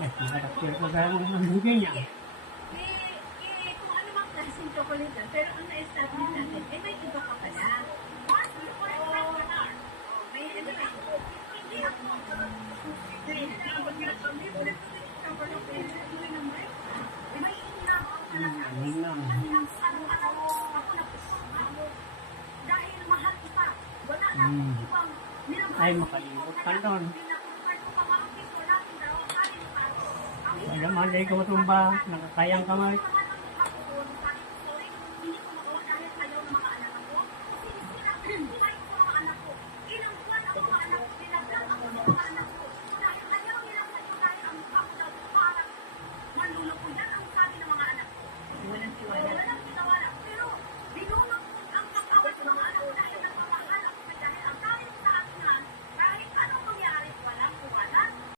Eh, nakakapir ko gaya ng magbigay niya. Kung ano mang klaseng chocolate lang, pero ang na-establish natin, may iba ka pala. May ano na, hindi ako. May Yun lang. dahil mahal kita. Wala na ibang Ay, makalimot ka doon. Wala malay ko matumba. Nakakayang kamay. Ilang buwan ang mga anak ko,